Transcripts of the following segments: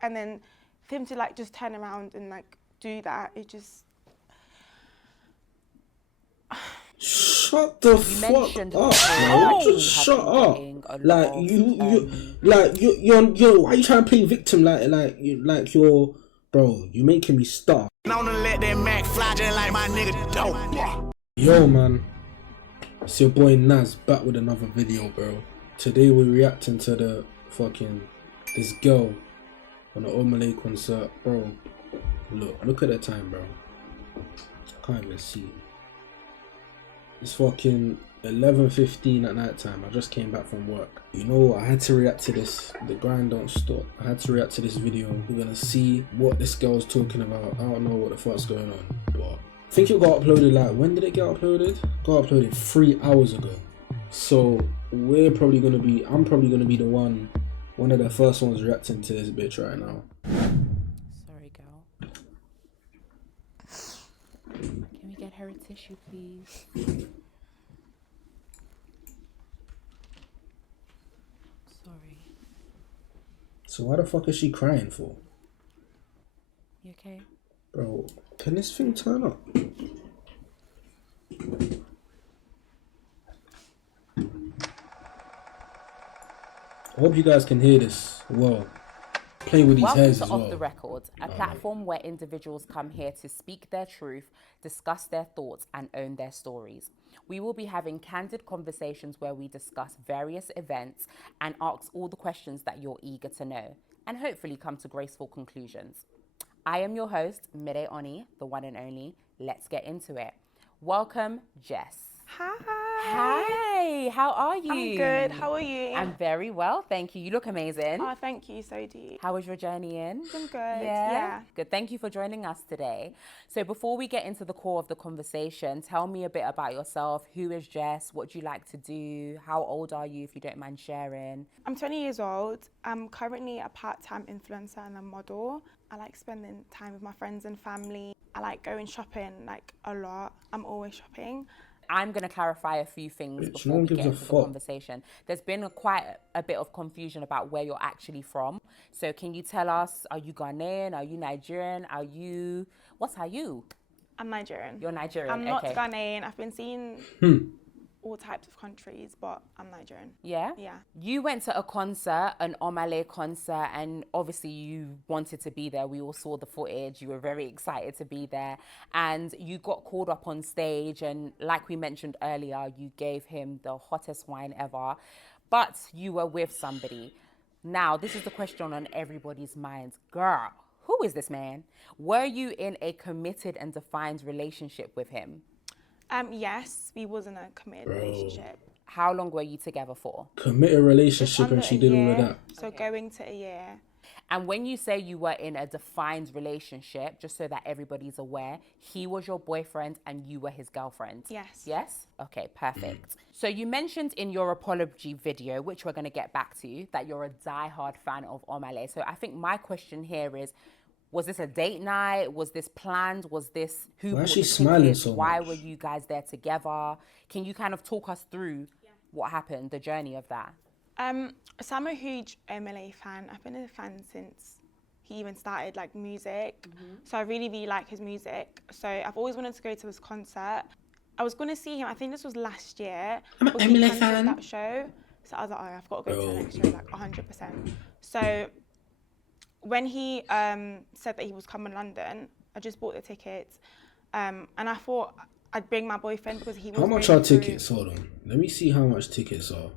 and then for him to like just turn around and like do that, it just. Shut the fuck up, man! Just shut up. Like you're. Why are you trying to play victim? Like you're, bro. You making me stop. I wanna let that Mac fly just like my nigga dope. Yo, man. It's your boy Naz back with another video, bro. Today we're reacting to the fucking this girl on the Omah concert, bro. Look at the time, bro. I can't even see. It's fucking 11:15 at night time. I just came back from work. You know what? I had to react to this. The grind don't stop. I had to react to this video. We're gonna see what this girl's talking about. I don't know what the fuck's going on, but I think it got uploaded like, when did it get uploaded? It got uploaded 3 hours ago. So I'm probably gonna be the one of the first ones reacting to this bitch right now. Sorry, girl. Can we get her a tissue, please? Sorry. So why the fuck is she crying for? You okay? Bro, can this thing turn up? I hope you guys can hear this well. Playing with these hairs as well. Welcome to Off the Record, a platform where individuals come here to speak their truth, discuss their thoughts, and own their stories. We will be having candid conversations where we discuss various events and ask all the questions that you're eager to know, and hopefully come to graceful conclusions. I am your host, Mire Oni, the one and only. Let's get into it. Welcome, Jess. Hi. Hi, how are you? I'm good. How are you? I'm very well, thank you. You look amazing. Oh, thank you. So do you. How was your journey in? I'm good. Yeah? Good. Thank you for joining us today. So before we get into the core of the conversation, tell me a bit about yourself. Who is Jess? What do you like to do? How old are you, if you don't mind sharing? I'm 20 years old. I'm currently a part-time influencer and a model. I like spending time with my friends and family. I like going shopping like a lot. I'm always shopping. I'm going to clarify a few things before we get into the conversation. There's been quite a bit of confusion about where you're actually from. So can you tell us, are you Ghanaian? Are you Nigerian? What are you? I'm Nigerian. You're Nigerian, I'm not Ghanaian. I've been seeing all types of countries, but I'm Nigerian. Yeah? Yeah. You went to a concert, an Omah concert, and obviously you wanted to be there. We all saw the footage. You were very excited to be there. And you got called up on stage, and like we mentioned earlier, you gave him the hottest wine ever. But you were with somebody. Now, this is the question on everybody's minds. Girl, who is this man? Were you in a committed and defined relationship with him? Yes, we was in a committed relationship. How long were you together for? Committed relationship, and she did all of that. So going to a year. And when you say you were in a defined relationship, just so that everybody's aware, he was your boyfriend and you were his girlfriend? Yes. Yes? Okay, perfect. So you mentioned in your apology video, which we're going to get back to, that you're a diehard fan of Omah. So I think my question here is, was this a date night? Was this planned? Was this who? Why is she smiling so much? Why were you guys there together? Can you kind of talk us through what happened, the journey of that? So I'm a huge Omah fan. I've been a fan since he even started like music. So I really, really like his music. So I've always wanted to go to his concert. I was going to see him, I think this was last year. I'm an Omah fan. That show. So I was like, oh, I've got to go to the next show, like 100%. So when he said that he was coming to London, I just bought the tickets. And I thought I'd bring my boyfriend because he was. How much are tickets? Hold on. Let me see how much tickets are.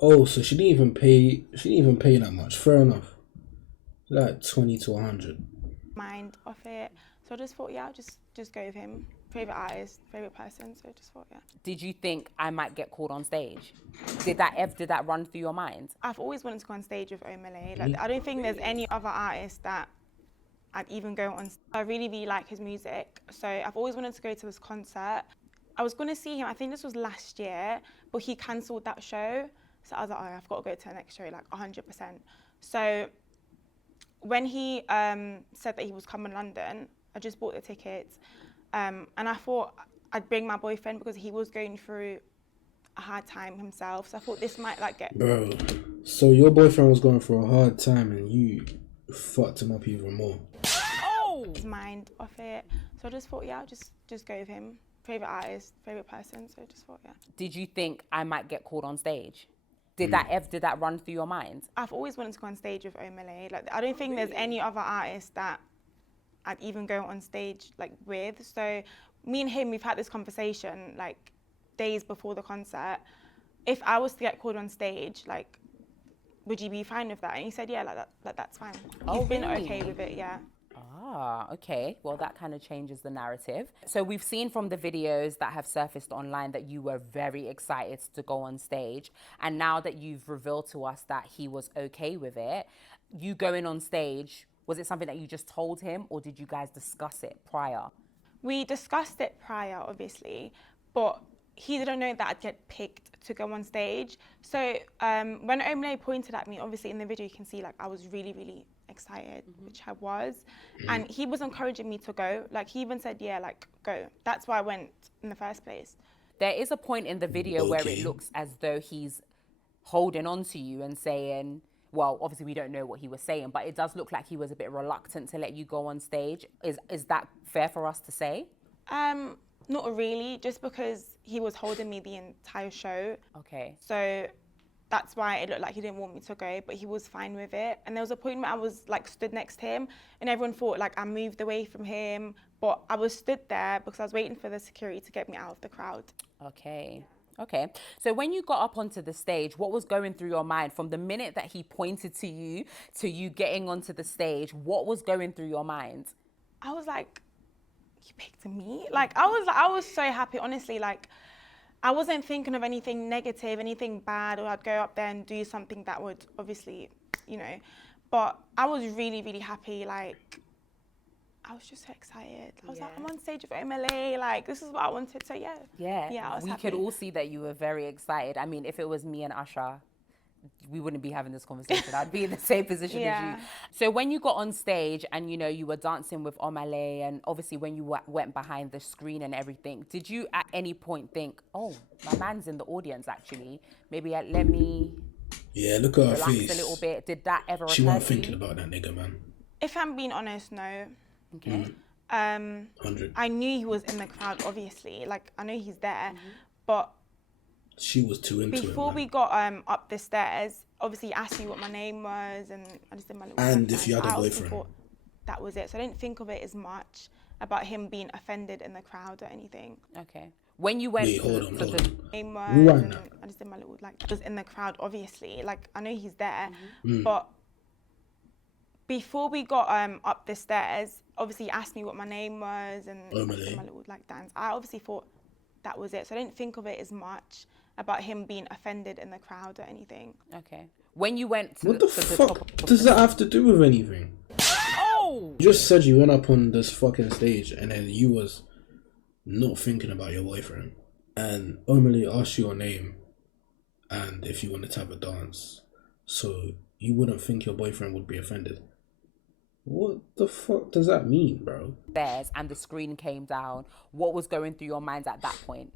Oh, so she didn't even pay that much. Fair enough. Like 20 to 100. Mind off it. So I just thought, yeah, I'll just go with him. Favorite artist, favorite person. So I just thought, yeah. Did you think I might get called on stage? Did that run through your mind? I've always wanted to go on stage with Omah. Like, I don't think there's any other artist that I'd even go on. I really, really like his music. So I've always wanted to go to his concert. I was going to see him, I think this was last year, but he cancelled that show. So I was like, oh, I've got to go to the next show, like 100%. So when he said that he was coming to London, I just bought the tickets. And I thought I'd bring my boyfriend because he was going through a hard time himself. So I thought this might like get... Bro, So your boyfriend was going for a hard time and you fucked him up even more. His mind off it. So I just thought, yeah, I'll just go with him. Favorite artist, favorite person. So I just thought, yeah. Did you think I might get called on stage? Did that run through your mind? I've always wanted to go on stage with Omah. Like, I don't think there's any other artist that I'd even go on stage like with. So me and him, we've had this conversation like days before the concert. If I was to get called on stage, like, would you be fine with that? And he said, yeah, that's fine. He's been okay with it, yeah. Ah, okay. Well, that kind of changes the narrative. So we've seen from the videos that have surfaced online that you were very excited to go on stage. And now that you've revealed to us that he was okay with it, you going on stage, was it something that you just told him or did you guys discuss it prior? We discussed it prior, obviously, but he didn't know that I'd get picked to go on stage. So when Omah pointed at me, obviously in the video you can see like I was really, really excited, which I was. And he was encouraging me to go. Like he even said, yeah, like go. That's why I went in the first place. There is a point in the video where it looks as though he's holding on to you and saying, well, obviously we don't know what he was saying, but it does look like he was a bit reluctant to let you go on stage. Is that fair for us to say? Not really, just because he was holding me the entire show. Okay. So that's why it looked like he didn't want me to go, but he was fine with it. And there was a point where I was like stood next to him and everyone thought like I moved away from him, but I was stood there because I was waiting for the security to get me out of the crowd. Okay. Okay. So when you got up onto the stage, what was going through your mind from the minute that he pointed to you getting onto the stage? What was going through your mind? I was like, you picked me? Like I was so happy, honestly. Like I wasn't thinking of anything negative, anything bad, or I'd go up there and do something that would obviously, you know. But I was really, really happy. Like I was just so excited. I was like, I'm on stage with Omah. Like this is what I wanted. So yeah. Yeah, I was happy. We could all see that you were very excited. I mean, if it was me and Usher, we wouldn't be having this conversation. I'd be in the same position as you. So when you got on stage and, you know, you were dancing with Omah and obviously when you went behind the screen and everything, did you at any point think, oh, my man's in the audience actually? Maybe let me look at her relax face. a little bit. Did that ever She occur wasn't to you? thinking about that nigga, man. If I'm being honest, no. Okay. 100. I knew he was in the crowd, obviously. Like I know he's there, but she was too into it. Before we got up the stairs, obviously he asked me what my name was, and I just did my little. And if you had a boyfriend. Thought that was it. So I didn't think of it as much about him being offended in the crowd or anything. Okay. When you went hold on. Name was, and I just did my little like. I was in the crowd, obviously. Like I know he's there, but before we got up the stairs, obviously he asked me what my name was, and I just did my little like dance. I obviously thought that was it. So I didn't think of it as much about him being offended in the crowd or anything. Okay. When you went to what the fuck does that have to do with anything? Oh! You just said you went up on this fucking stage and then you was not thinking about your boyfriend. And Omah asked you your name and if you wanted to have a dance. So you wouldn't think your boyfriend would be offended. What the fuck does that mean, bro? And the screen came down. What was going through your mind at that point?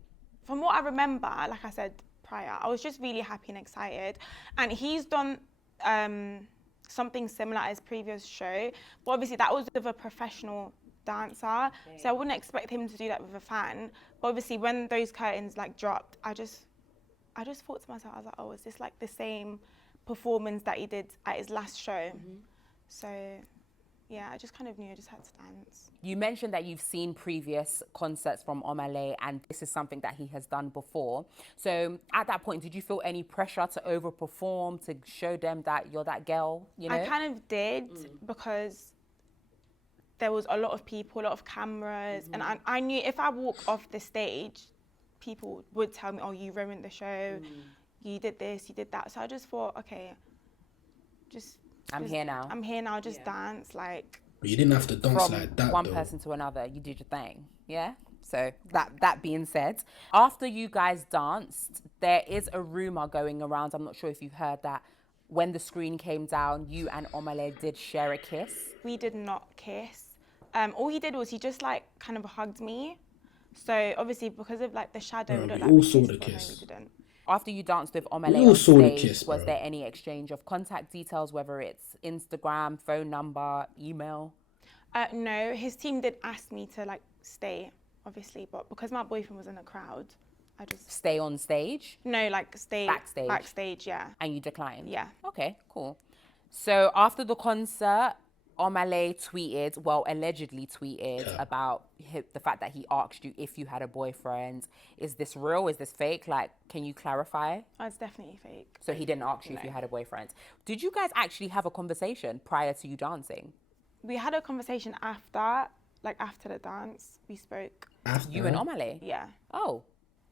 From what I remember, like I said prior, I was just really happy and excited. And he's done something similar at his previous show. But obviously that was with a professional dancer. Okay. So I wouldn't expect him to do that with a fan. But obviously when those curtains like dropped, I just thought to myself, I was like, oh, is this like the same performance that he did at his last show? So yeah, I just kind of knew I just had to dance. You mentioned that you've seen previous concerts from Omah and this is something that he has done before. So at that point, did you feel any pressure to overperform, to show them that you're that girl, you know? I kind of did because there was a lot of people, a lot of cameras, and I knew if I walk off the stage, people would tell me, oh, you ruined the show, you did this, you did that. So I just thought, okay, I'm here now, just dance, like. But you didn't have to dance from like that, one though. person to another, you did your thing, yeah? So that being said, after you guys danced, there is a rumor going around, I'm not sure if you've heard that, when the screen came down, you and Omah did share a kiss. We did not kiss. All he did was he just like kind of hugged me. So obviously because of like the shadow, we all saw the but kiss. No, we didn't. After you danced with We Omah all on saw the stage, kiss, was bro. there any exchange of contact details, whether it's Instagram, phone number, email? No, his team did ask me to like stay, obviously, but because my boyfriend was in the crowd, I just Stay on stage no, like stay Backstage. Backstage, yeah. and you declined? Yeah. Okay, cool. So after the concert, Omah tweeted, well, allegedly tweeted Yeah. about the fact that he asked you if you had a boyfriend. Is this real? Is this fake? Like, can you clarify? Oh, it's definitely fake. So he didn't ask you if you had a boyfriend. Did you guys actually have a conversation prior to you dancing? We had a conversation after, like after the dance, we spoke. After You and Omah? Yeah. Oh.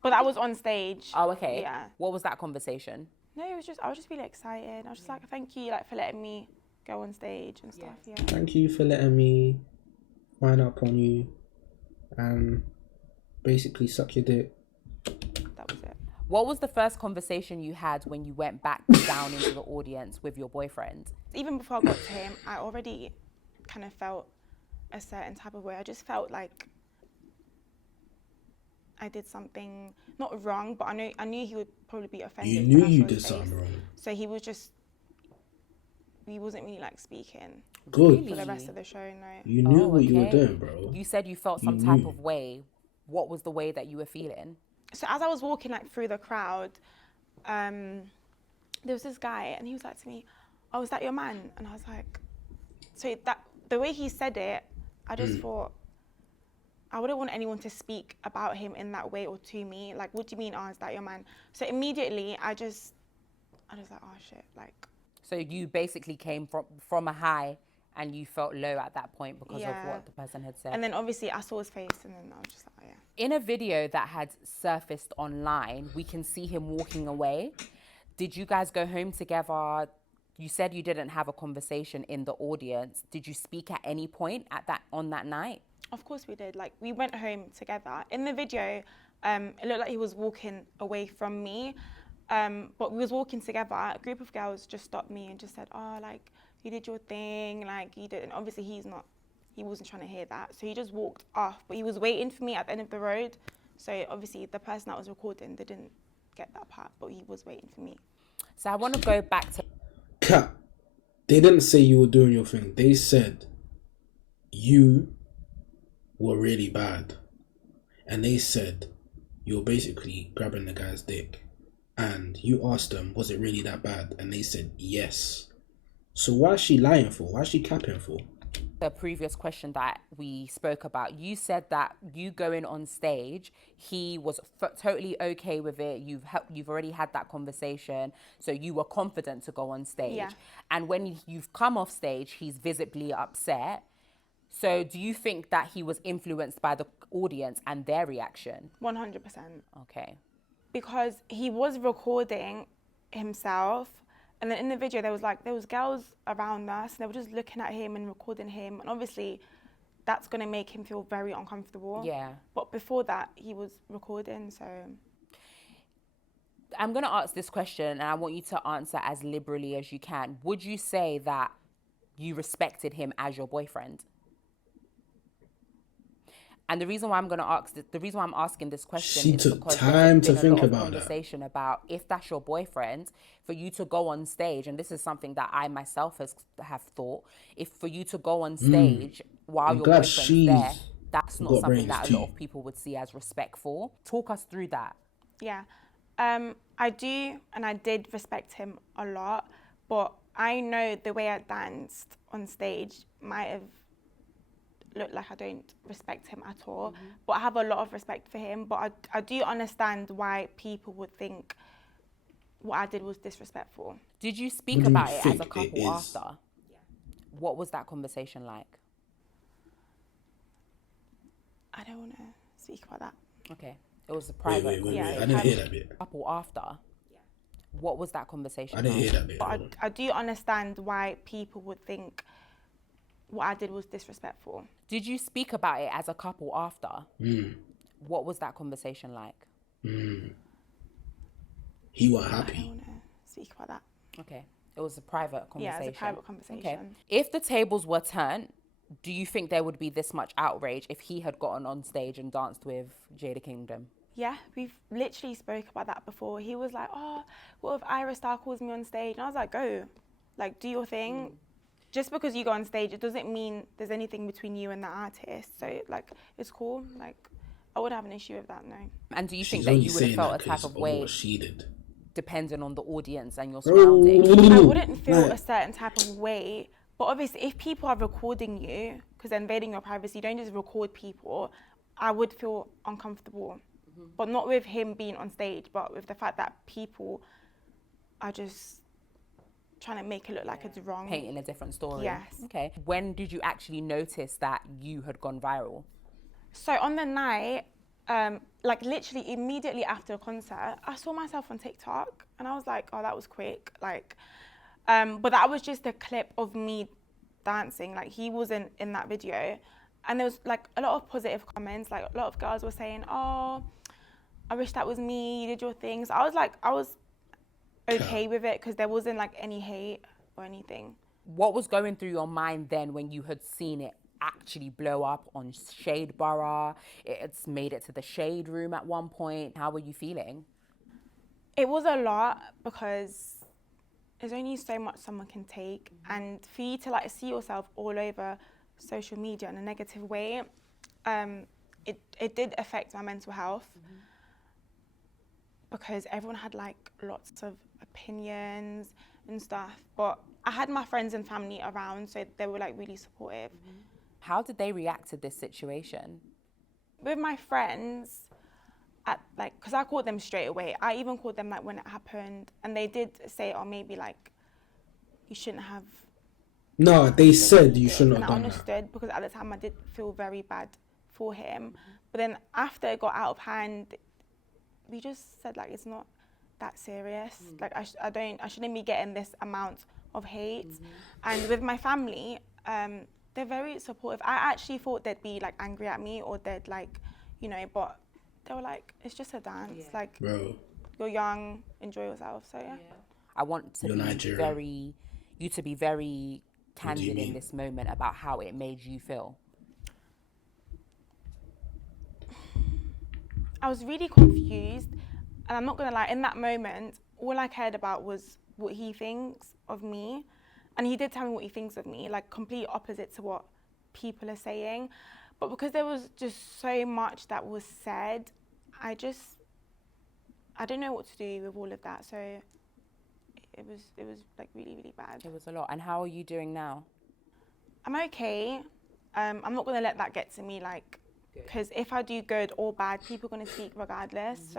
But that was on stage. Oh, okay. Yeah. What was that conversation? No, it was just, I was just really excited. I was just like, thank you, like, for letting me go on stage and stuff, yeah. Thank you for letting me wind up on you and basically suck your dick. That was it. What was the first conversation you had when you went back down into the audience with your boyfriend? Even before I got to him, I already kind of felt a certain type of way. I just felt like I did something not wrong, but I knew he would probably be offended. You when knew I you saw his did something face. wrong. So he wasn't really like speaking Good. for the rest of the show. No. You knew Oh, what you were okay. doing, bro. You said you felt some You type knew. of way. What was the way that you were feeling? So as I was walking like through the crowd, there was this guy, and he was like to me, "Oh, is that your man?" And I was like, so that the way he said it, I just thought, I wouldn't want anyone to speak about him in that way or to me. Like, what do you mean, oh, is that your man? So immediately I was like, oh shit, like. So you basically came from a high and you felt low at that point because of Yeah. what the person had said. And then obviously I saw his face, and then I was just like, oh yeah. In a video that had surfaced online, we can see him walking away. Did you guys go home together? You said you didn't have a conversation in the audience. Did you speak at any point on that night? Of course we did. Like, we went home together. In the video, it looked like he was walking away from me, but we was walking together. A group of girls just stopped me and just said, oh, like, you did your thing, like, you did. And obviously he wasn't trying to hear that. So he just walked off, but he was waiting for me at the end of the road. So obviously the person that was recording didn't get that part, but he was waiting for me. So I want to go back to... Cat. They didn't say you were doing your thing. They said you were really bad. And they said you were basically grabbing the guy's dick. And you asked them, was it really that bad? And they said yes. So why is she lying for? Why is she capping for? The previous question that we spoke about, you said that you going on stage, he was totally okay with it. You've already had that conversation, so you were confident to go on stage. Yeah. And when you've come off stage, he's visibly upset. So do you think that he was influenced by the audience and their reaction? 100%. Okay. Because he was recording himself, and then in the video there was girls around us, and they were just looking at him and recording him, and obviously that's going to make him feel very uncomfortable. Yeah. But before that he was recording, so I'm going to ask this question, and I want you to answer as liberally as you can. Would you say that you respected him as your boyfriend? And the reason why I'm asking this question She is took because time to there's been a think lot of about that. conversation about if that's your boyfriend, for you to go on stage, and this is something that I myself have thought, if for you to go on stage while I'm your glad boyfriend's she's there, that's not got something brains that a too. lot of people would see as respectful. Talk us through that. yeah. I do, and I did respect him a lot, but I know the way I danced on stage might have looked like I don't respect him at all, but I have a lot of respect for him. But I do understand why people would think what I did was disrespectful. Did you speak What do you about it as think a it couple is? after? What was that conversation like? I don't want to speak about that. Okay. It was a Wait, private wait, wait, Yeah, wait. it I didn't can- hear that bit. couple after. What was that conversation I didn't like? hear that bit. But I do understand why people would think what I did was disrespectful. Did you speak about it as a couple after? What was that conversation like? He wasn't I don't happy. want to speak about that. Okay. It was a private Yeah, conversation. it's a private conversation. Okay. If the tables were turned, do you think there would be this much outrage if he had gotten on stage and danced with Jada Kingdom? Yeah, we've literally spoke about that before. He was like, oh, what if Ira Star calls me on stage? And I was like, go, like, do your thing. Just because you go on stage, it doesn't mean there's anything between you and the artist. So, like, it's cool. Like, I wouldn't have an issue with that, no. And do you She's think that only you would have saying felt that a type 'cause of way what she did. depending on the audience and your Bro, surroundings? I wouldn't feel like- a certain type of way. But obviously, if people are recording you, because they're invading your privacy, don't just record people, I would feel uncomfortable. But not with him being on stage, but with the fact that people are just trying to make it look like it's wrong. Painting a different story. Yes. Okay. When did you actually notice that you had gone viral? So on the night, like literally immediately after the concert, I saw myself on TikTok and I was like, oh, that was quick. Like, but that was just a clip of me dancing. Like he wasn't in that video. And there was like a lot of positive comments. Like a lot of girls were saying, oh, I wish that was me, you did your things. I was like, I was okay with it because there wasn't like any hate or anything. What was going through your mind then when you had seen it actually blow up on Shade Borough? It's made it to the Shade Room at one point. How were you feeling? It was a lot because there's only so much someone can take. And for you to like see yourself all over social media in a negative way, it did affect my mental health. Because everyone had like lots of opinions and stuff, but I had my friends and family around, so they were like really supportive. How did they react to this situation? With my friends, because I called them straight away. I even called them like when it happened, and they did say, "Oh, maybe like you shouldn't have." No, they said you shouldn't And have I done that. understood because at the time I did feel very bad for him, but then after it got out of hand, we just said like it's not that serious. Like I shouldn't be getting this amount of hate. And with my family, they're very supportive. I actually thought they'd be like angry at me or they'd like, you know, but they were like, it's just a dance. Like, Bro, you're young, enjoy yourself. So yeah. I want to You're be Nigerian. you to be very What do you candid in mean? this moment about how it made you feel. I was really confused, and I'm not gonna lie, in that moment, all I cared about was what he thinks of me. And he did tell me what he thinks of me, like complete opposite to what people are saying. But because there was just so much that was said, I didn't know what to do with all of that. So it was like really, really bad. It was a lot. And how are you doing now? I'm okay. I'm not gonna let that get to me, like, because if I do good or bad, people are gonna speak regardless.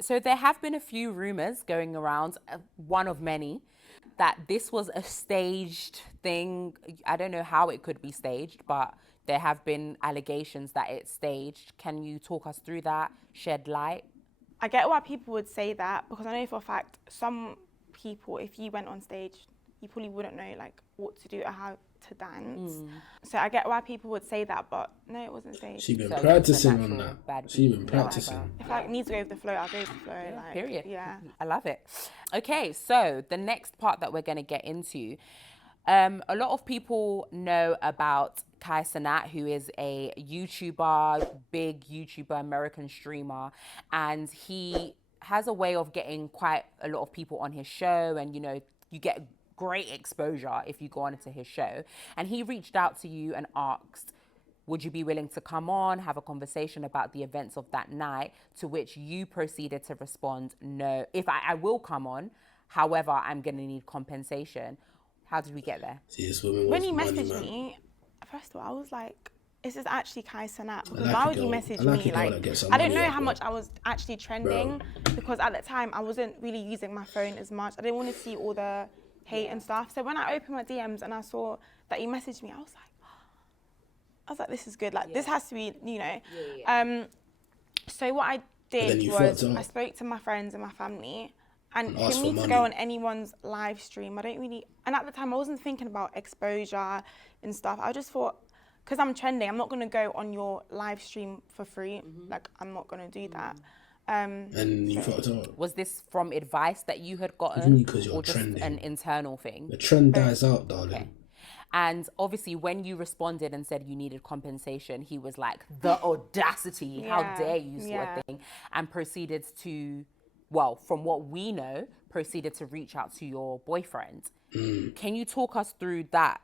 So there have been a few rumors going around, one of many, that this was a staged thing. I don't know how it could be staged, but there have been allegations that it's staged. Can you talk us through that, shed light? I get why people would say that, because I know for a fact some people, if you went on stage, you probably wouldn't know like what to do or how to dance. So I get why people would say that, but no, it wasn't staged. she been So practicing it's a on natural bad that. She beat, been whatever. practicing. If I need to go with the flow, I'll go with the flow. Like, Period. Yeah. I love it. Okay, so the next part that we're going to get into, a lot of people know about Kai Cenat, who is a YouTuber, big YouTuber, American streamer, and he has a way of getting quite a lot of people on his show, and you know, you get great exposure if you go on to his show. And he reached out to you and asked, would you be willing to come on, have a conversation about the events of that night? To which you proceeded to respond, no, if I will come on, however, I'm going to need compensation. How did we get there? See, this woman When was he money, messaged man. me, first of all, I was like, this is actually Kai Cenat. Because like why a would you girl- message I like me? a girl Like, that gets her I don't money know up, how bro. much I was actually trending, because at the time I wasn't really using my phone as much. I didn't want to see all the hate and stuff. So when I opened my DMs and I saw that he messaged me, I was like, this is good. Like, this has to be, you know. So what I then did you was fucked up. I spoke to my friends and my family. And And for asked me for to money. go on anyone's live stream, I don't really, and at the time I wasn't thinking about exposure and stuff. I just thought, because I'm trending, I'm not going to go on your live stream for free. Like, I'm not going to do that. And you fucked up. Was this from advice that you had What do you gotten, mean 'cause you're or just trending? an internal thing? The trend dies out, darling. Okay. And obviously, when you responded and said you needed compensation, he was like, the audacity, how Yeah, dare you, sort yeah. of thing, and proceeded to, well, from what we know, proceeded to reach out to your boyfriend. Can you talk us through that,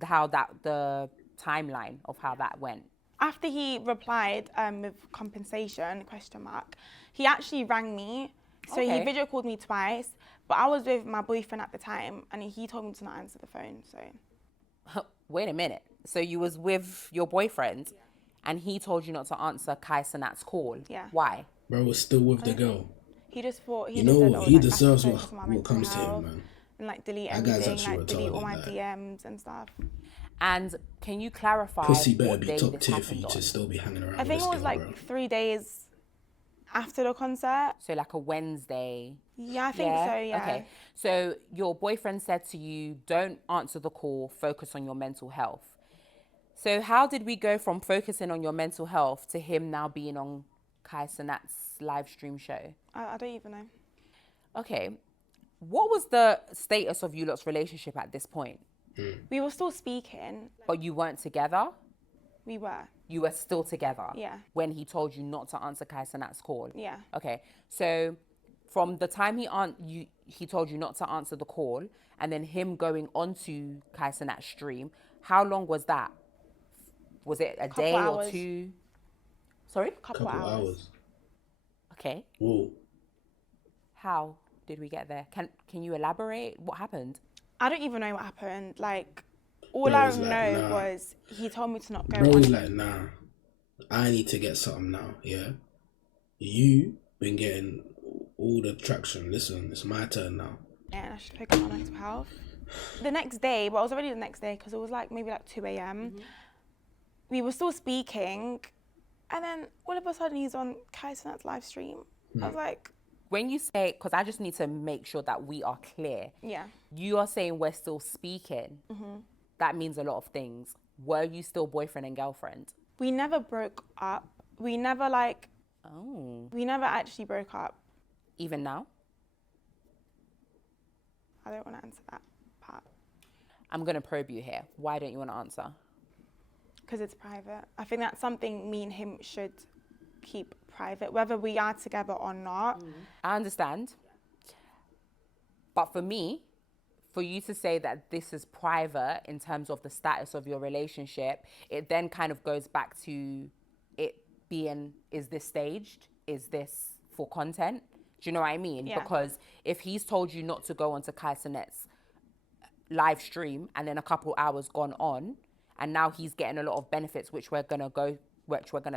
the timeline of how that went? After he replied with compensation, question mark, he actually rang me. So he Okay. video called me twice, but I was with my boyfriend at the time and he told me to not answer the phone, so. Wait a minute. So you was with your boyfriend and he told you not to answer Kai Sanat's call? Yeah. Why? Bro was still with the girl. He just thought, he You just know said, what? oh, He like, I should deserves focus on my what mental comes to him, health man. and like delete That guy's everything, actually like delete all my retarded, like. DMs and stuff. And can you clarify Pussy better what be day top this tier for happened you on? to still be hanging around I with think this it was girl, like bro. 3 days after the concert. So like a Wednesday. Yeah, I think so, yeah. Okay. So your boyfriend said to you, don't answer the call, focus on your mental health. So how did we go from focusing on your mental health to him now being on Kai Sanat's live stream show? I don't even know. Okay. What was the status of you lot's relationship at this point? We were still speaking. But you weren't together? We were. You were still together? Yeah. When he told you not to answer Kai Sanat's call? Yeah. Okay. So from the time he told you not to answer the call and then him going onto Kai Sanat's stream, how long was that? Was it a Couple day hours. or two? Sorry? Couple hours. Okay. Whoa. How did we get there? Can you elaborate? What happened? I don't even know what happened. Like, all Bro I was like, know nah. was he told me to not go Bro on. was like, nah, I need to get something now, yeah? You been getting all the traction. Listen, it's my turn now. And I should focus on mental health. The next day, well, it was already the next day because it was like maybe like 2 a.m. We were still speaking, and then all of a sudden he's on Kai Sanat's live stream. I was like, When you say, because I just need to make sure that we are clear. yeah. You are saying we're still speaking. That means a lot of things. Were you still boyfriend and girlfriend? We never broke up. We never like, Oh. we never actually broke up. Even now? I don't want to answer that part I'm going to probe you here. Why don't you want to answer? because it's private. I think that's something me and him should keep private, whether we are together or not. I understand. But for me, for you to say that this is private in terms of the status of your relationship, it then kind of goes back to it being, is this staged? Is this for content? Do you know what I mean? Yeah. Because if he's told you not to go onto Kai Sanet's live stream and then a couple hours gone on, and now he's getting a lot of benefits, which we're gonna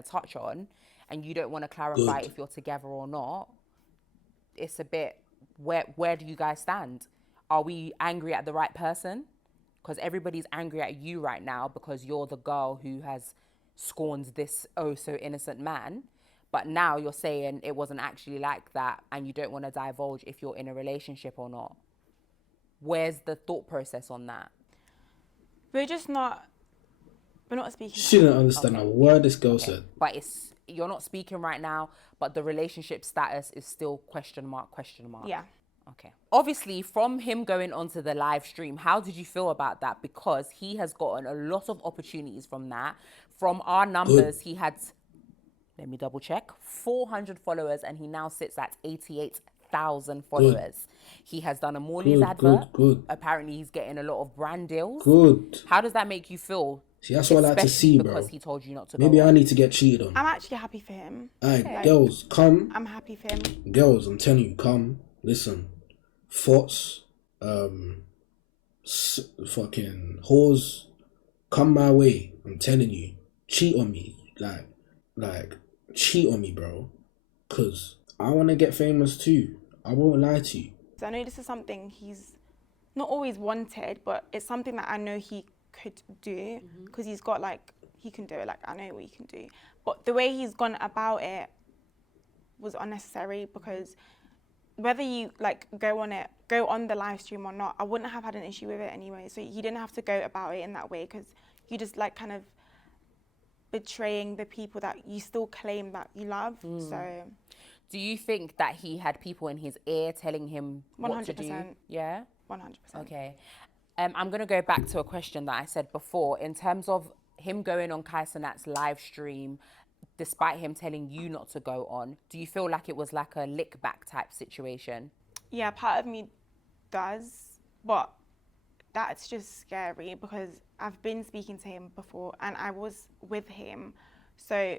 touch on, and you don't want to clarify Good. if you're together or not, it's a bit, where do you guys stand? Are we angry at the right person? Because everybody's angry at you right now because you're the girl who has scorned this oh so innocent man. But now you're saying it wasn't actually like that and you don't want to divulge if you're in a relationship or not. Where's the thought process on that? We're not speaking. She didn't understand a word this girl said. But you're not speaking right now, but the relationship status is still question mark. Yeah. Okay. Obviously, from him going onto the live stream, how did you feel about that? Because he has gotten a lot of opportunities from that. From our numbers, he had, let me double check, 400 followers, and he now sits at 88,000 followers. He has done a Morley's advert. Good. Apparently, he's getting a lot of brand deals. Good. How does that make you feel? See, that's what I like to Especially see, bro. because he told you not to Maybe go I on. need to get cheated on. I'm actually happy for him. Alright, girls, come. I'm happy for him. Girls, I'm telling you, come. Listen. Thoughts, fucking whores, come my way. I'm telling you. Cheat on me. Like, cheat on me, bro. Because I want to get famous too. I won't lie to you. So I know this is something he's not always wanted, but it's something that I know he could do because he's got he can do it. Like, I know what he can do. But the way he's gone about it was unnecessary because whether you go on the live stream or not, I wouldn't have had an issue with it anyway. So he didn't have to go about it in that way because you just kind of betraying the people that you still claim that you love. So Do you think that he had people in his ear telling him what to do? 100%. Yeah? 100%. Okay. I'm going to go back to a question that I said before in terms of him going on Kai Cenat's live stream, despite him telling you not to go on. Do you feel like it was like a lick back type situation? Yeah, part of me does, but that's just scary because I've been speaking to him before and I was with him. So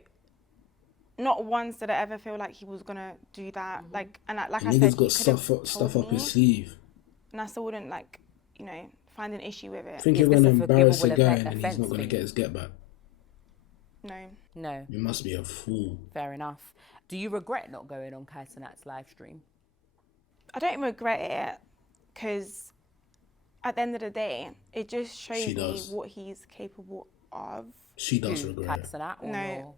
not once did I ever feel like he was gonna do that. Like, and like The I nigga's said, got he could stuff up his sleeve. and I still wouldn't like, you know, find an issue with I it. think Is you're this gonna a embarrass a forgivable guy and then he's offence not for gonna you? get his get back. No. No, You must be a fool. fair enough. Do you regret not going on Kai Cenat's live stream? I don't regret it because at the end of the day, it just shows She me does. what he's capable of. She does Who, regret Kai it. Cenat or No,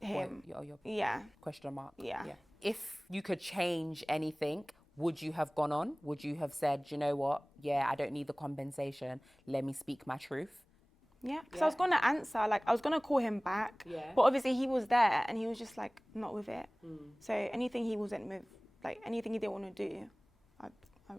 him. your Yeah. question mark? Yeah. If you could change anything, would you have gone on? Would you have said, you know what? Yeah, I don't need the compensation. Let me speak my truth. Yeah, because I was going to answer, like, I was going to call him back. Yeah. But obviously he was there and he was just, like, not with it. So anything he wasn't with, like, anything he didn't want to do, I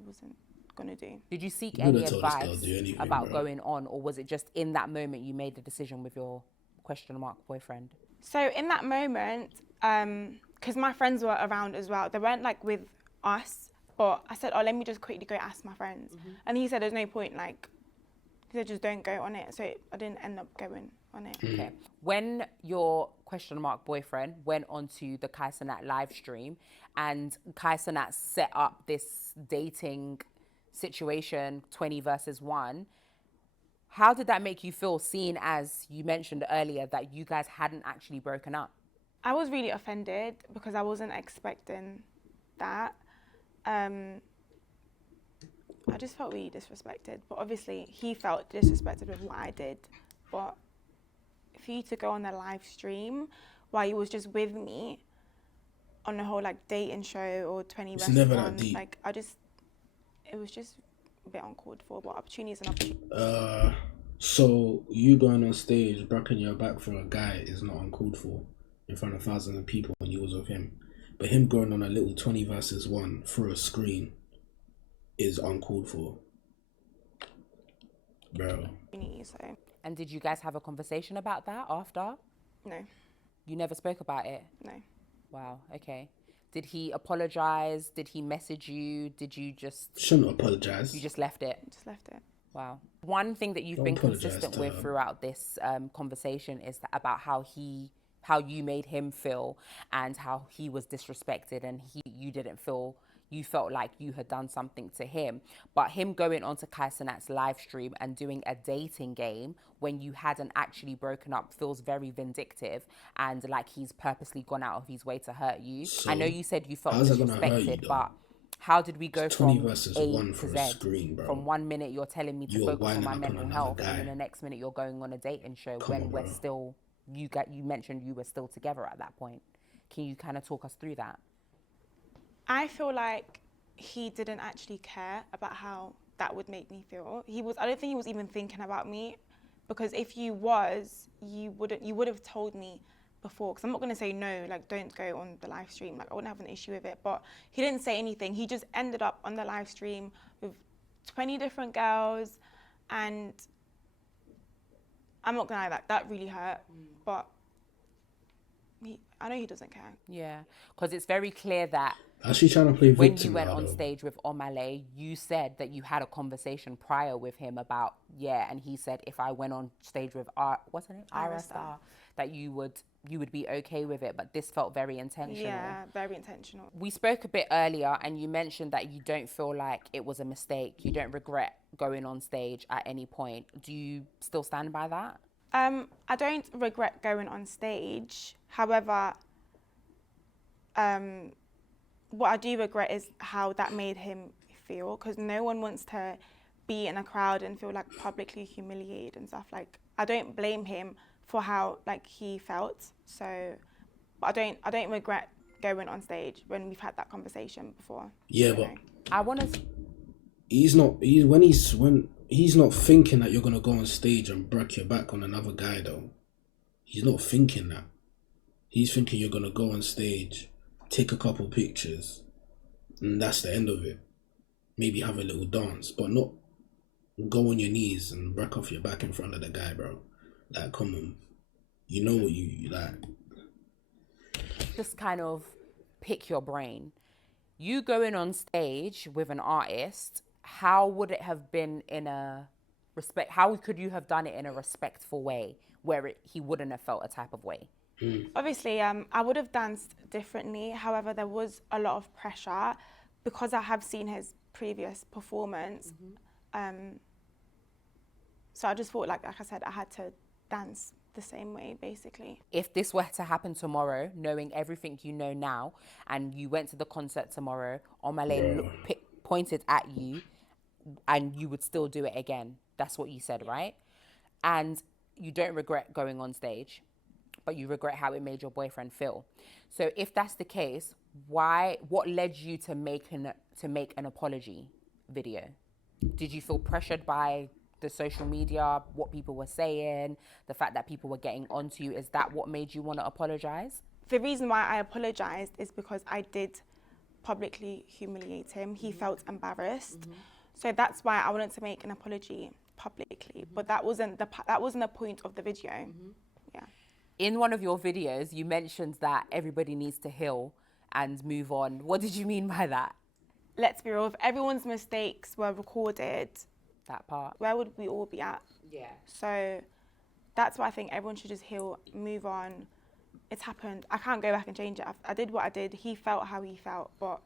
wasn't going to do. Did you seek You any would've told this girl advice do anything, about bro. going on, or was it just in that moment you made the decision with your question mark boyfriend? So in that moment, because my friends were around as well, they weren't, like, with us. But I said, oh, let me just quickly go ask my friends. And he said there's no point, like, he said just don't go on it. So I didn't end up going on it. Okay. When your question mark boyfriend went onto the Kai Cenat live stream and Kai Cenat set up this dating situation, 20 versus 1, how did that make you feel, seeing as you mentioned earlier that you guys hadn't actually broken up? I was really offended because I wasn't expecting that. I just felt really disrespected, but obviously he felt disrespected with what I did. But for you to go on the live stream while he was just with me on the whole like dating show or 20 It's versus never that 1, deep. like it was just a bit uncalled for. But opportunity is an opportunity. So you going on stage, bracking your back for a guy is not uncalled for in front of thousands of people when you was with him. But him going on a little 20 versus 1 through a screen is uncalled for. Bro. So And did you guys have a conversation about that after? no, You never spoke about it? no. Wow, okay. Did he apologize? Did he message you? Did you just... Shouldn't apologise. You just left it? Just left it. Wow. One thing that you've Don't been apologise consistent to with her. throughout this conversation is about how you made him feel and how he was disrespected and you felt like you had done something to him. But him going onto Kai Cenat's live stream and doing a dating game when you hadn't actually broken up feels very vindictive and like he's purposely gone out of his way to hurt you. So, I know you said you felt how's that gonna hurt you, disrespected, though? but how did we go It's 20 from versus A 1 to for a Z? screen, bro. From 1 minute you're telling me to You were focus on winding my up on mental another health, guy. and then the next minute you're going on a dating show Come when on, we're bro. still you mentioned you were still together at that point. Can you kind of talk us through that? I feel like he didn't actually care about how that would make me feel. I don't think he was even thinking about me, because if you would have told me before, because I'm not going to say no, like don't go on the live stream, like I wouldn't have an issue with it, but he didn't say anything. He just ended up on the live stream with 20 different girls, and I'm not going to lie, that really hurt, but I know he doesn't care. Yeah, because it's very clear that How's she trying to play when victim you went now, on though? stage with Omah, you said that you had a conversation prior with him about, and he said if I went on stage with what's her name? Ira Star, that you would be okay with it, but this felt very intentional. Yeah, very intentional. We spoke a bit earlier and you mentioned that you don't feel like it was a mistake. You don't regret going on stage at any point. Do you still stand by that? I don't regret going on stage. However, what I do regret is how that made him feel, because no one wants to be in a crowd and feel like publicly humiliated and stuff. Like, I don't blame him for how like he felt. So, but I don't regret going on stage when we've had that conversation before. Yeah, You but know. I want to... he's not thinking that you're gonna go on stage and break your back on another guy though. He's not thinking that. He's thinking you're gonna go on stage, take a couple pictures, and that's the end of it. Maybe have a little dance, but not go on your knees and break off your back in front of the guy, bro. Like, come on. You know what you like. Just kind of pick your brain. You going on stage with an artist, how would it have been in a respect? How could you have done it in a respectful way where he wouldn't have felt a type of way? Obviously, I would have danced differently. However, there was a lot of pressure because I have seen his previous performance. So I just thought, like I said, I had to dance the same way, basically. If this were to happen tomorrow, knowing everything you know now, and you went to the concert tomorrow, Omah pointed at you, and you would still do it again. That's what you said, right? And you don't regret going on stage, but you regret how it made your boyfriend feel. So if that's the case, what led you to make an apology video? Did you feel pressured by the social media, what people were saying, the fact that people were getting onto you? Is that what made you want to apologize? The reason why I apologized is because I did publicly humiliate him. He felt embarrassed. So that's why I wanted to make an apology publicly. But that wasn't the point of the video. Yeah. In one of your videos, you mentioned that everybody needs to heal and move on. What did you mean by that? Let's be real, if everyone's mistakes were recorded, That part. where would we all be at? Yeah. So that's why I think everyone should just heal, move on. It's happened. I can't go back and change it. I did what I did. He felt how he felt, but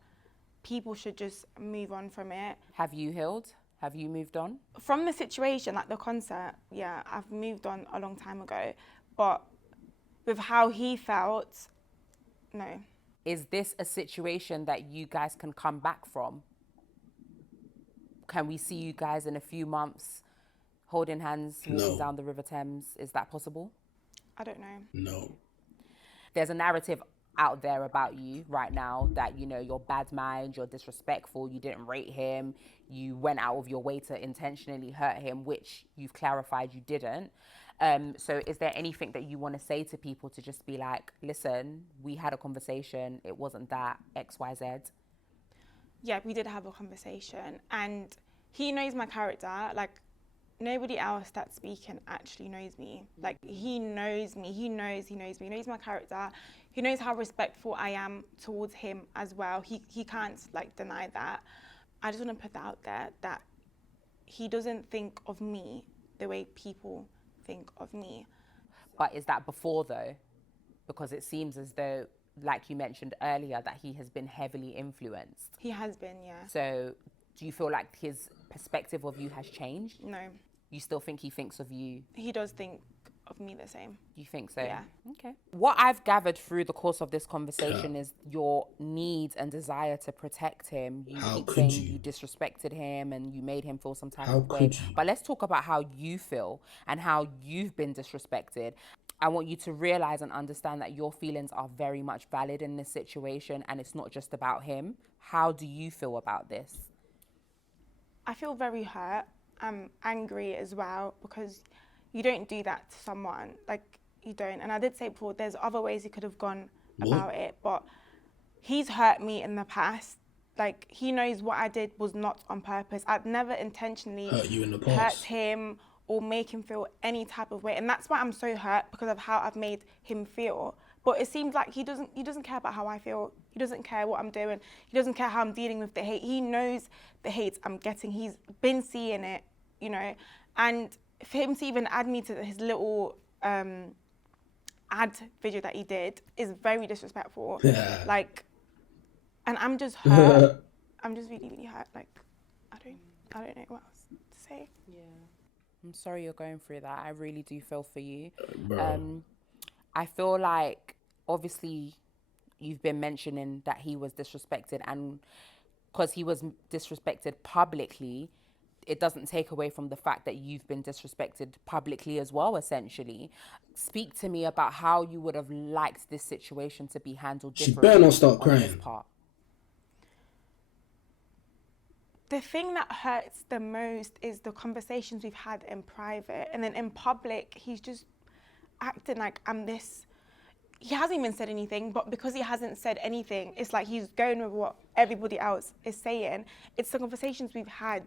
people should just move on from it. Have you healed? Have you moved on? From the situation, like the concert, yeah, I've moved on a long time ago. But with how he felt, no. Is this a situation that you guys can come back from? Can we see you guys in a few months holding hands, walking down the River Thames? Is that possible? I don't know. No. There's a narrative out there about you right now that, you know, you're bad mind, you're disrespectful, you didn't rate him, you went out of your way to intentionally hurt him, which you've clarified you didn't. So is there anything that you want to say to people to just be like, listen, we had a conversation, it wasn't that, X, Y, Z? Yeah, we did have a conversation and he knows my character. Like, nobody else that's speaking actually knows me. Like, he knows me, he knows me, he knows my character. He knows how respectful I am towards him as well. He can't, like, deny that. I just want to put that out there, that he doesn't think of me the way people think of me. But is that before, though? Because it seems as though, like you mentioned earlier, that he has been heavily influenced. He has been, yeah. So do you feel like his perspective of you has changed? No. You still think he thinks of you? He does think of me the same. You think so? Yeah. Okay. What I've gathered through the course of this conversation is your need and desire to protect him. You How keep could saying you? you disrespected him and you made him feel some type How of way. could you? But let's talk about how you feel and how you've been disrespected. I want you to realize and understand that your feelings are very much valid in this situation and it's not just about him. How do you feel about this? I feel very hurt. I'm angry as well because you don't do that to someone. Like, you don't. And I did say before, there's other ways he could have gone about it, but he's hurt me in the past. Like, he knows what I did was not on purpose. I'd never intentionally Hurt you in the hurt past. him or make him feel any type of way. And that's why I'm so hurt, because of how I've made him feel. But it seems like he doesn't care about how I feel. He doesn't care what I'm doing. He doesn't care how I'm dealing with the hate. He knows the hate I'm getting. He's been seeing it, you know. And for him to even add me to his little ad video that he did is very disrespectful. Yeah. Like, and I'm just hurt. I'm just really, really hurt. Like, I don't know what else to say. Yeah. I'm sorry you're going through that. I really do feel for you. Bro. I feel like, obviously, you've been mentioning that he was disrespected, and because he was disrespected publicly, it doesn't take away from the fact that you've been disrespected publicly as well, essentially. Speak to me about how you would have liked this situation to be handled She differently. better not start on this crying. part. The thing that hurts the most is the conversations we've had in private, and then in public, he's just acting like I'm this. He hasn't even said anything, but because he hasn't said anything, it's like he's going with what everybody else is saying. It's the conversations we've had.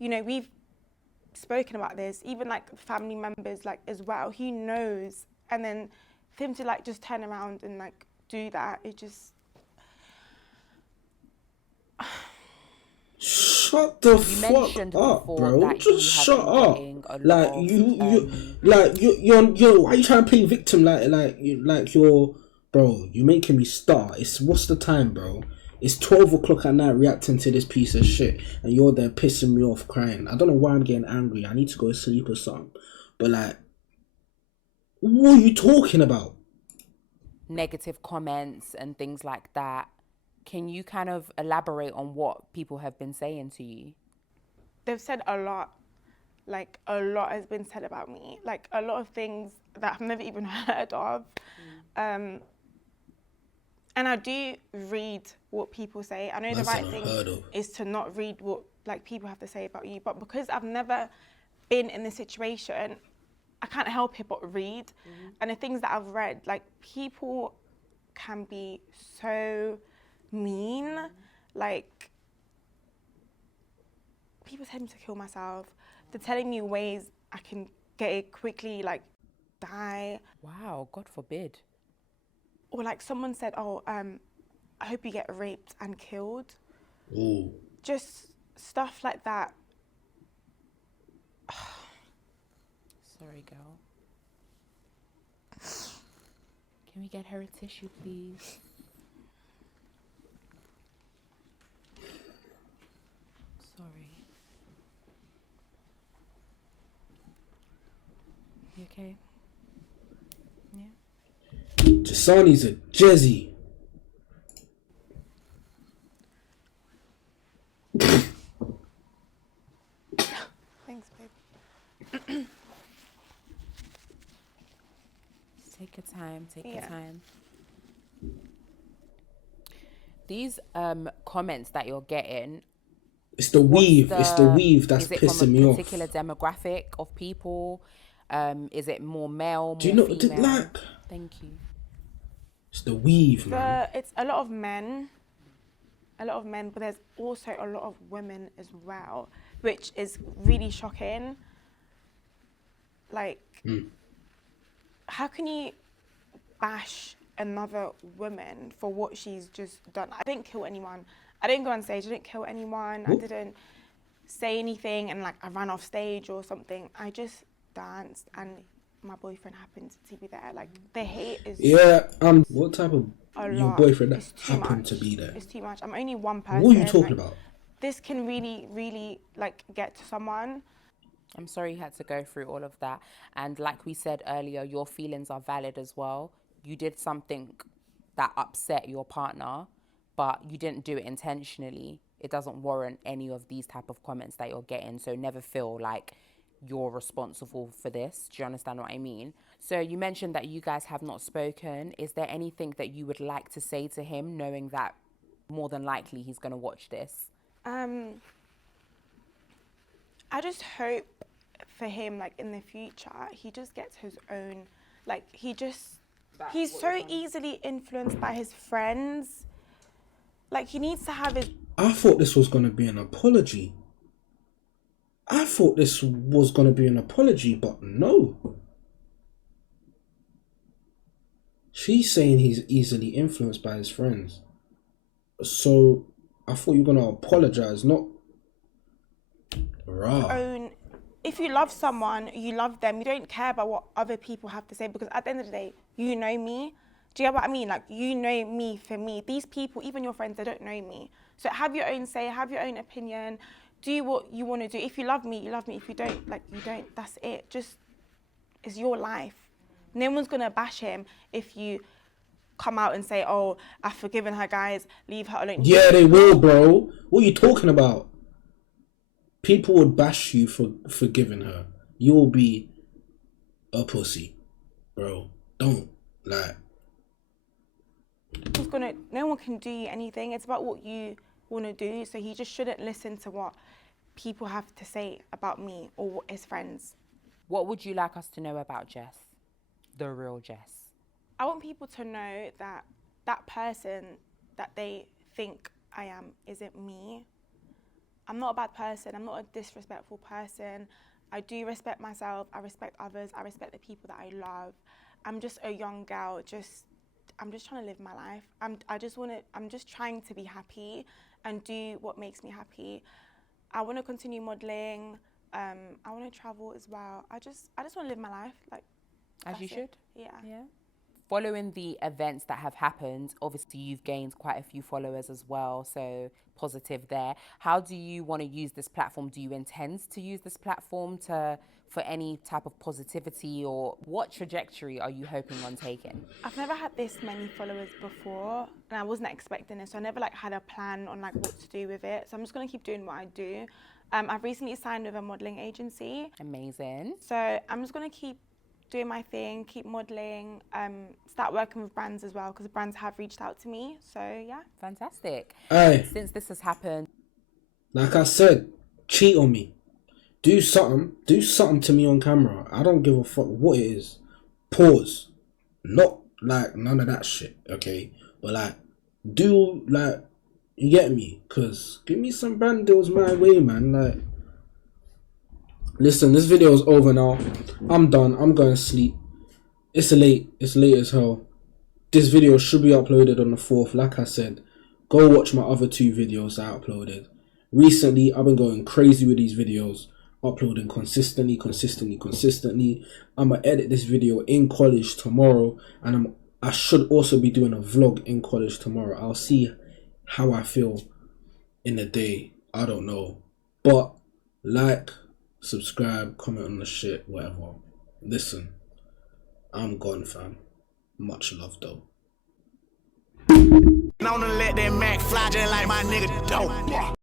You know, spoken about this, even like family members like as well. He knows, and then for him to like just turn around and like do that, it just. Shut the You fuck mentioned up, before bro. that Just you have shut been up. getting a lot Like of you're why you trying to play victim like you're bro, you're making me start. It's what's the time, bro? It's 12 o'clock at night reacting to this piece of shit and you're there pissing me off crying. I don't know why I'm getting angry. I need to go to sleep or something. But like what are you talking about? negative comments and things like that. Can you kind of elaborate on what people have been saying to you? They've said a lot. Like, a lot has been said about me. Like, a lot of things that I've never even heard of. And I do read what people say. I know the right thing is to not read what like people have to say about you. But because I've never been in this situation, I can't help it but read. And the things that I've read, like, people can be so mean. Like, people tell me to kill myself. They're telling me ways I can get it quickly, like die. Wow, God forbid. Or like someone said, oh, I hope you get raped and killed. Ooh. Just stuff like that. Sorry, girl. Can we get her a tissue, please? Sorry. You okay? Yeah. Jasani's a jezzy. Thanks, babe. Take your time, take your Yeah. time. These comments that you're getting, It's the weave. It's the weave that's is it pissing from me a off. particular demographic of people? Is it more male, Do you more know? female? Thank you. It's the weave, man. It's a lot of men. A lot of men, but there's also a lot of women as well, which is really shocking. Like, how can you bash another woman for what she's just done? I didn't kill anyone. I didn't go on stage. I didn't kill anyone. I didn't say anything and like I ran off stage or something. I just danced and my boyfriend happened to be there. Like, the hate is what type of your lot. boyfriend It's too happened much. to be there? It's too much. I'm only one person. What are you talking like, about? This can really, really like get to someone. I'm sorry you had to go through all of that. And like we said earlier, your feelings are valid as well. You did something that upset your partner, but you didn't do it intentionally. It doesn't warrant any of these type of comments that you're getting. So never feel like you're responsible for this. Do you understand what I mean? So you mentioned that you guys have not spoken. Is there anything that you would like to say to him, knowing that more than likely he's going to watch this? I just hope for him, like in the future, he just gets his own, like he's so easily influenced by his friends. Like, he needs to have his. I thought this was gonna be an apology. But no. She's saying he's easily influenced by his friends. So I thought you were gonna apologize, not Own. If you love someone, you love them. You don't care about what other people have to say, because at the end of the day, you know me. Do you get what I mean? Like, you know me for me. These people, even your friends, they don't know me. So have your own say, have your own opinion. Do what you want to do. If you love me, you love me. If you don't, like, you don't. That's it. Just, it's your life. No one's going to bash him if you come out and say, oh, I've forgiven her, guys. Leave her alone. Yeah, they will, bro. What are you talking about? People would bash you for forgiving her. You'll be a pussy, bro. Don't, like. No one can do you anything. It's about what you want to do. So he just shouldn't listen to what people have to say about me or his friends. What would you like us to know about Jess? The real Jess. I want people to know that that person that they think I am isn't me. I'm not a bad person. I'm not a disrespectful person. I do respect myself, I respect others, I respect the people that I love. I'm just a young girl, I'm just trying to live my life. I'm just trying to be happy and do what makes me happy. I want to continue modeling. I want to travel as well. I just want to live my life, like, as you should. Yeah. Following the events that have happened, obviously you've gained quite a few followers as well, so positive there. How do you want to use this platform? Do you intend to use this platform for any type of positivity, or what trajectory are you hoping on taking? I've never had this many followers before, and I wasn't expecting it, so I never like had a plan on like what to do with it. So I'm just gonna keep doing what I do. I've recently signed with a modeling agency. Amazing. So I'm just gonna keep doing my thing, keep modeling, start working with brands as well, because brands have reached out to me. So yeah. Fantastic. Aye. Since this has happened, Like I said, cheat on me. Do something to me on camera. I don't give a fuck what it is. Pause. Not like none of that shit, okay? But like, do like, you get me? Cause give me some brand deals my way, man. Like, listen, this video is over now. I'm done. I'm going to sleep. It's late as hell. This video should be uploaded on the 4th. Like I said, go watch my other 2 videos I uploaded. Recently, I've been going crazy with these videos, uploading consistently. I'm gonna edit this video in college tomorrow, and I should also be doing a vlog in college tomorrow. I'll see how I feel in the day. I don't know, but like, subscribe, comment on the shit, whatever. Listen, I'm gone, fam. Much love though. Known to let that Mac fly just like my nigga dope.